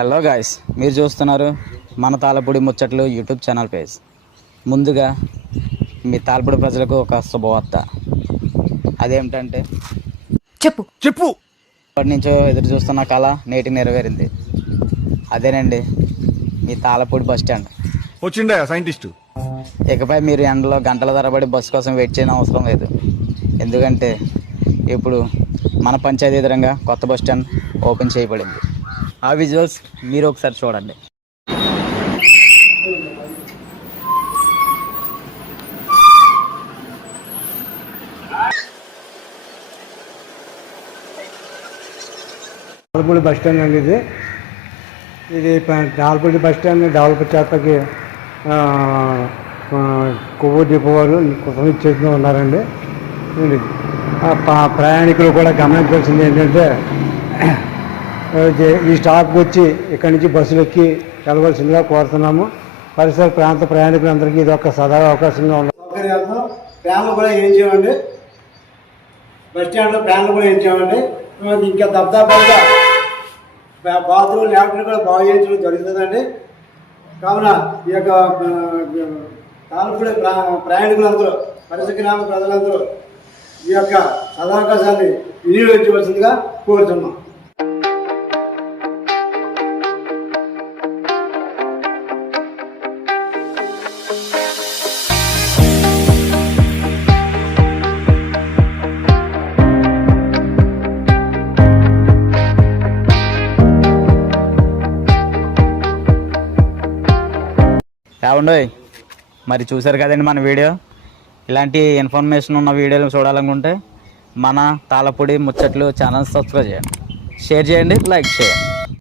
Hello guys, మీరు చూస్తున్నారు మన తాళపూడి ముచ్చట్లు యూట్యూబ్ ఛానల్ పేజ్. ముందుగా మీ తాళపూడి ప్రజలకు ఒక శుభవార్త. అదేమిటంటే చెప్పు చెప్పు ఇప్పటి నుంచో ఎదురు చూస్తున్న కళ నేటికి నెరవేరింది. అదేనండి మీ తాళపూడి బస్ స్టాండ్. వచ్చిండా సైంటిస్ట్. ఇకపై మీరు ఎండలో గంటల తరబడి బస్సు కోసం వెయిట్ చేయడం అవసరం లేదు. ఎందుకంటే ఇప్పుడు మన పంచాయతీ ఎదురంగా కొత్త బస్ స్టాండ్ ఓపెన్ చేయబడింది. ఆ విజువల్స్ మీరు ఒకసారి చూడండి. తాళపూడి బస్ స్టాండ్ అండి. ఇది తాళపూడి బస్ స్టాండ్ డెవలప్ చేతకి కొవ్వు డిపో వారు కృతజ్ఞత చేస్తూ ఉన్నారండి. ప్రయాణికులు కూడా గమనించాల్సింది ఏంటంటే ఈ స్టాప్కి వచ్చి ఇక్కడి నుంచి బస్సులు ఎక్కి వెళ్ళవలసిందిగా కోరుతున్నాము. పరిసర ప్రాంత ప్రయాణికులందరికీ ఇది ఒక సదా అవకాశంగా ఉంది. సౌకర్యాలతో ఫ్యాన్లు కూడా ఏం చేయండి, బస్ స్టాండ్లో ఫ్యాన్లు కూడా ఏం చేయండి. ఇంకా దబ్దాబాగా బాత్రూమ్ ల్యాబ్ని కూడా బాగు చేయించడం జరుగుతుందండి. కావున ఈ యొక్క తాళపూడి ప్రయాణికులందరూ, పరిసర గ్రామ ప్రజలందరూ ఈ యొక్క సదావకాశాన్ని వినియోగించవలసిందిగా కోరుతున్నాం. ఏమండోయ్, మరి చూసారు కదండి మన వీడియో. ఇలాంటి ఇన్ఫర్మేషన్ ఉన్న వీడియోలు చూడాలనుకుంటే మన తాళపూడి ముచ్చట్లు ఛానల్ సబ్స్క్రైబ్ చేయండి, షేర్ చేయండి, లైక్ చేయండి.